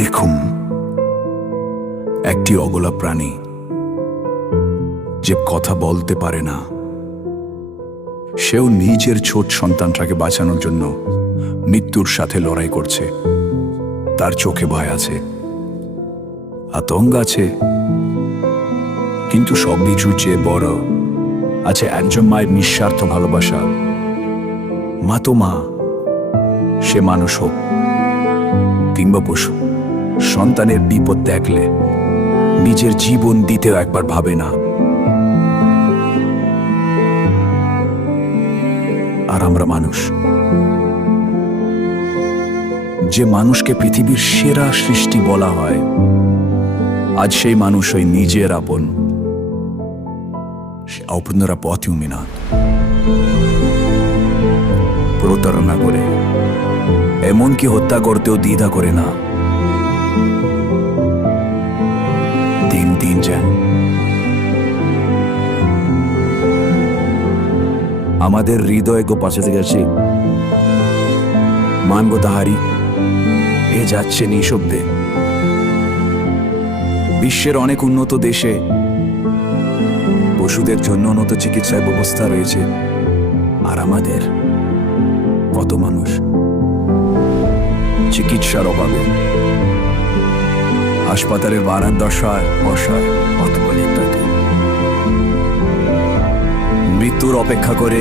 দেখুন, একটি অবলা প্রাণী যে কথা বলতে পারে না, সেও নিজের ছোট সন্তানটাকে বাঁচানোর জন্য মৃত্যুর সাথে লড়াই করছে। তার চোখে ভয় আছে, আতঙ্ক আছে, কিন্তু সব কিছুর চেয়ে বড় আছে একজন মায়ের নিঃস্বার্থ ভালোবাসা। মা তো মা, সে মানুষ হোক কিংবা পশু, সন্তানের বিপদ দেখলে নিজের জীবন দিতেও একবার ভাবে না। আর আমরা মানুষ, যে মানুষকে পৃথিবীর সেরা সৃষ্টি বলা হয়, আজ সেই মানুষ ওই নিজের আপন আপনারা পথই মিনা প্রতারণা করে, এমনকি হত্যা করতেও দ্বিধা করে না। দিন দিন যান আমাদের হৃদয় গো পাশে গেছে, মানব তাহারি এ যাচ্ছে নিঃশব্দে। বিশ্বের অনেক উন্নত দেশে পশুদের জন্য উন্নত চিকিৎসার ব্যবস্থা রয়েছে, আর আমাদের কত মানুষ চিকিৎসার অভাবে হাসপাতালের বারার দশায় বসায়, অথবা ইত্যাদি মৃত্যুর অপেক্ষা করে।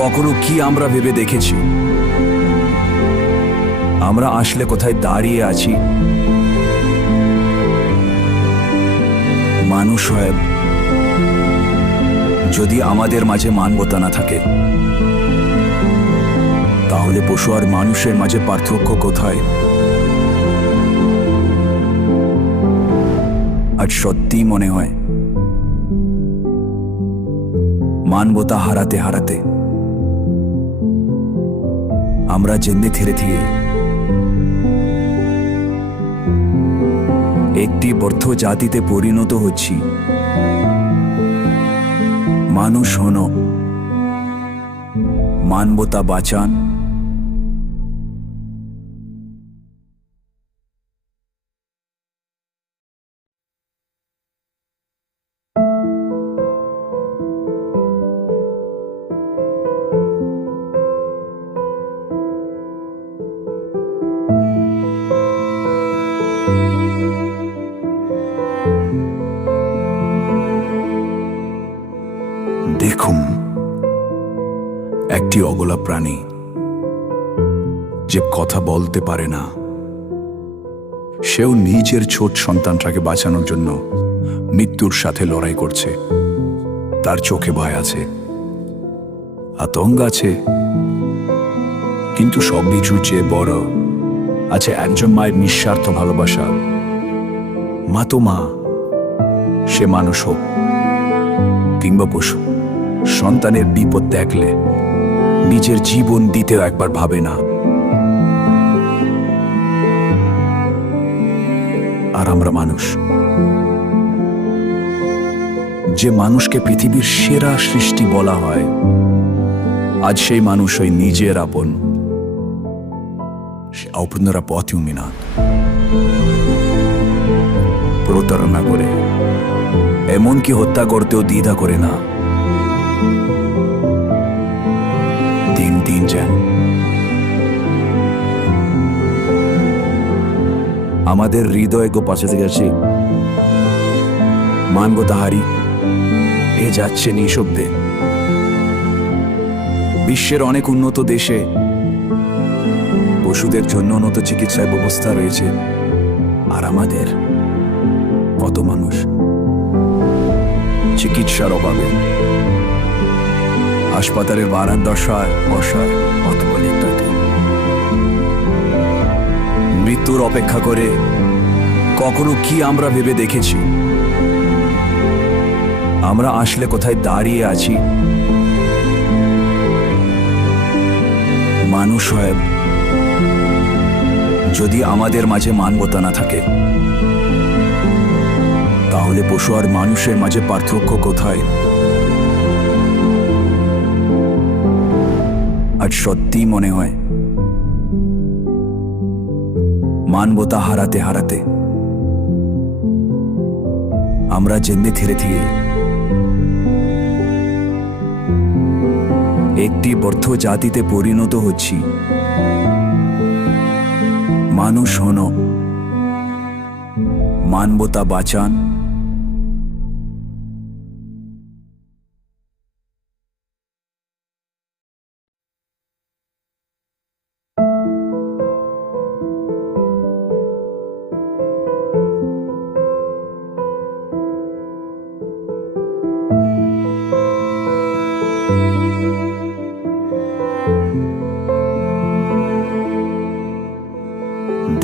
কখনো কি আমরা ভেবে দেখেছি আমরা আসলে কোথায় দাঁড়িয়ে আছি? মানুষ হয় যদি আমাদের মাঝে মানবতা না থাকে, তাহলে পশু আর মানুষের মাঝে পার্থক্য কোথায়? আজ সত্যি মনে হয় মানবতা হারাতে হারাতে আমরা জেনে ধীরে ধীরে একটি বর্ধ জাতিতে পরিণত হচ্ছি। মানুষ হনো, মানবতা বাঁচান। দেখুন, একটি অবলা প্রাণী যে কথা বলতে পারে না, সেও নিজের ছোট সন্তানটাকে বাঁচানোর জন্য মৃত্যুর সাথে লড়াই করছে। তার চোখে ভয় আছে, আতঙ্ক আছে, কিন্তু সব কিছুর চেয়ে বড় আছে একজন মায়ের নিঃস্বার্থ ভালোবাসা। মা তো মা, সে মানুষ হোক কিংবা পশু, সন্তানের বিপদ দেখলে নিজের জীবন দিতেও একবার ভাবে না। আর আমরা মানুষ, যে মানুষকে পৃথিবীর সেরা সৃষ্টি বলা হয়, আজ সেই মানুষ ওই নিজের আপন আপনারা পথই মিনা প্রতারণা করে, এমনকি হত্যা করতেও দ্বিধা করে না। দিন দিন যান আমাদের হৃদয় গো পাশে গেছে, মানব তাহারি এ যাচ্ছে নিঃশব্দে। বিশ্বের অনেক উন্নত দেশে পশুদের জন্য উন্নত চিকিৎসার ব্যবস্থা রয়েছে, আর আমাদের কত মানুষ চিকিৎসার অভাবে হাসপাতালের বারার দশায় বসায়, অথবা ইত্যাদি মৃত্যুর অপেক্ষা করে। কখনো কি আমরা ভেবে দেখেছি আমরা আসলে কোথায় দাঁড়িয়ে আছি? মানুষ হয় যদি আমাদের মাঝে মানবতা না থাকে, তাহলে পশু আর মানুষের মাঝে পার্থক্য কোথায়? আজ সত্যি মনে হয় মানবতা হারাতে হারাতে আমরা জেনে ধীরে ধীরে একটি বর্ধ জাতিতে পরিণত হচ্ছি। মানুষ হন, মানবতা বাঁচান।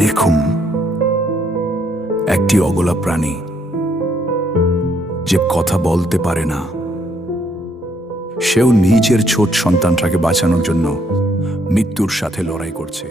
দেখুন, একটি অবলা প্রাণী যে কথা বলতে পারে না, সেও নিজের ছোট সন্তানটাকে বাঁচানোর জন্য মৃত্যুর সাথে লড়াই করছে।